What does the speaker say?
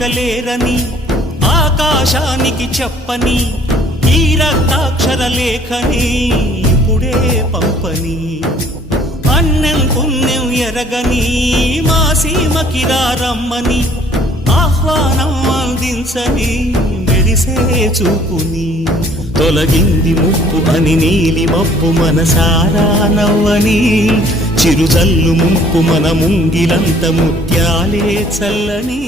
ఇక లేరని ఆకాశానికి చెప్పని ఈ రక్తాక్షర లేఖని ఇప్పుడే పంపని అన్నం పుణ్యం ఎరగని మా సీమకి రమ్మని ఆహ్వానం అందించని మెరిసే చూపుని తొలగింది ముప్పు అని నీలి మప్పు మనసారా నవ్వని చిరుజల్లు ముంపు మన ముంగిలంత ముత్యాలే చల్లని